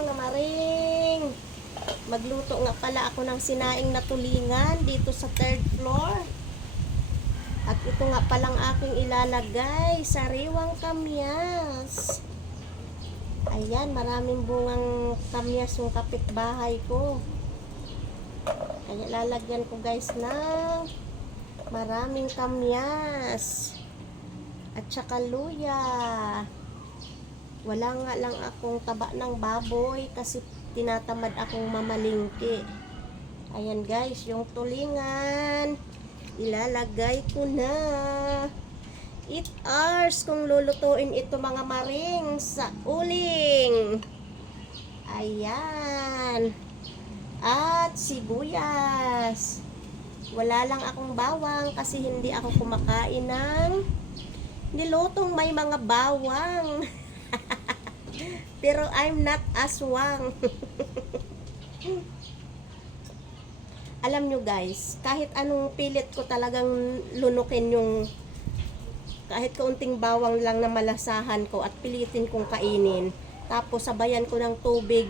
mga maring! Magluto nga pala ako ng sinaing na tulingan dito sa third floor. At ito nga palang aking ilalagay, sariwang kamyas. Ayan, maraming bungang kamyas yung kapitbahay ko. Kaya lalagyan ko guys ng maraming kamyas. At saka luya. Wala nga lang akong taba ng baboy kasi tinatamad akong mamalingki. Ayan guys, yung tulingan. Ilalagay ko na. 8 hours kung lulutuin ito mga maring sa uling. Ayan. At sibuyas. Wala lang akong bawang kasi hindi ako kumakain ng nilutong may mga bawang. Pero I'm not aswang. Alam nyo guys, kahit anong pilit ko talagang lunukin yung kahit kaunting bawang lang na malasahan ko at pilitin kong kainin. Tapos sabayan ko ng tubig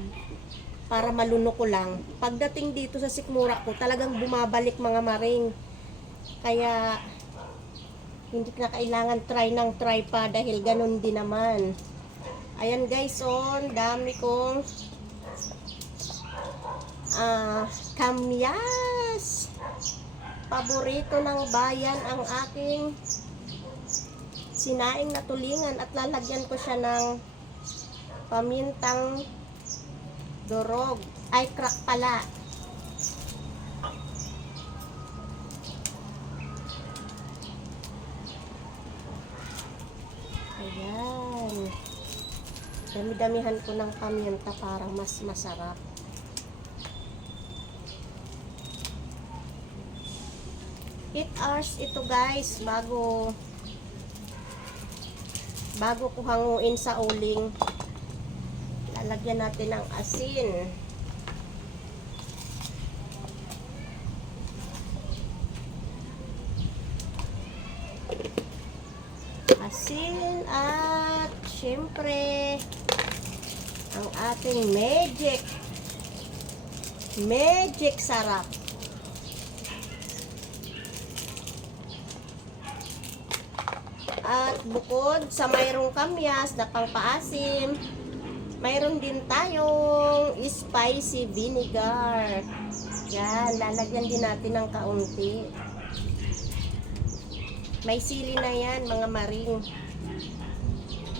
para malunok ko lang. Pagdating dito sa sikmura ko, talagang bumabalik mga maring. Kaya hindi na kailangan try pa dahil ganun din naman. Ayan guys, dami kong kamyas. Paborito ng bayan ang aking sinaing na tulingan at lalagyan ko siya ng pamintang durog. Ay, crack pala. Ayan. Dami-damihan ko ng paminta para mas masarap. Eight hours ito guys bago ko hanguin sa uling. Lalagyan natin ng asin. Asin at syempre ang ating magic sarap. At bukod sa mayroong kamyas na pangpaasim, mayroon din tayong spicy vinegar. Yan, lalagyan din natin ng kaunti. May sili na yan mga maring.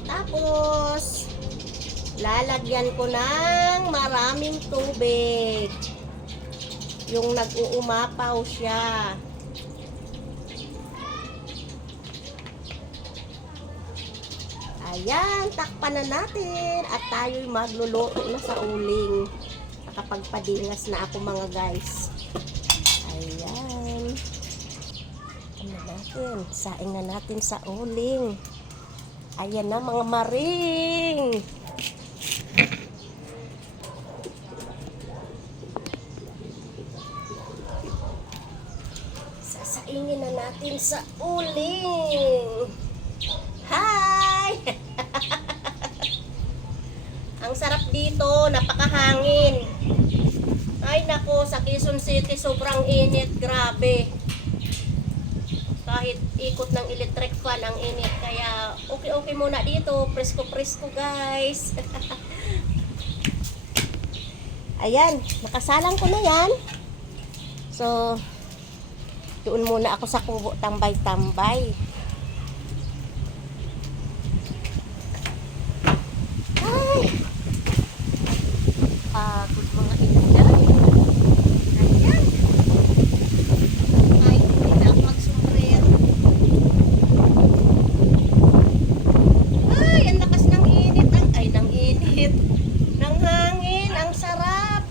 Tapos lalagyan ko ng maraming tubig. Yung nag-uumapaw siya. Ayan, takpan na natin at tayo'y magluluto na sa uling. Nakapagpadingas na ako mga guys. Ayan. Ano natin? Saing na natin sa uling. Ayan na mga maring. Sasaingin na natin sa uling. Hi! Ang sarap dito, napakahangin. Ay nako, sa Quezon City sobrang init, grabe. Kahit ikot ng electric fan ang init, kaya okay muna dito, presko guys. Ayan, nakasalang ko na yan. So, doon muna ako sa kubo, tambay-tambay. Pagod mga inday. Ayan. Ay, hindi na ako magsumbrero. Ay, ang lakas ng init. Ng init. Ng hangin. Ang sarap.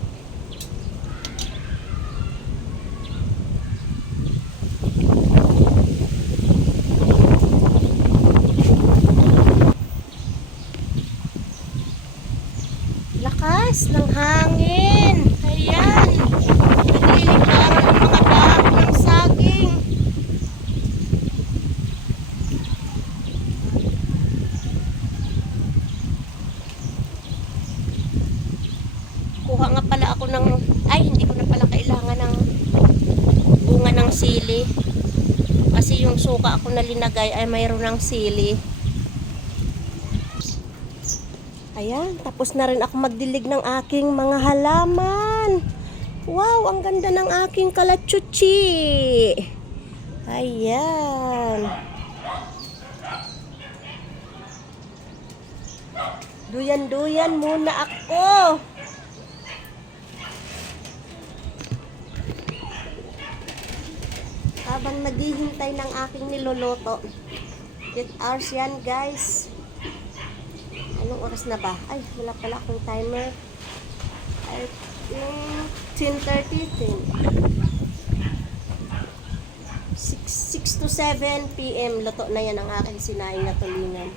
Lakas ng hangin. nga pala ako ng, ay hindi ko na pala kailangan ng bunga ng sili. Kasi yung suka ako na linagay ay mayroon ng sili. Ayan, tapos na rin ako magdilig ng aking mga halaman. Wow, ang ganda ng aking kalachuchi. Ayan. Duyan-duyan muna ako. Habang naghihintay ng aking niluluto. 8 hours yan, guys. Anong oras na ba? Ay, wala pala akong timer. Ay, 10:30. 6 to 7 p.m. Luto na yan ang aking sinaing na tulingan.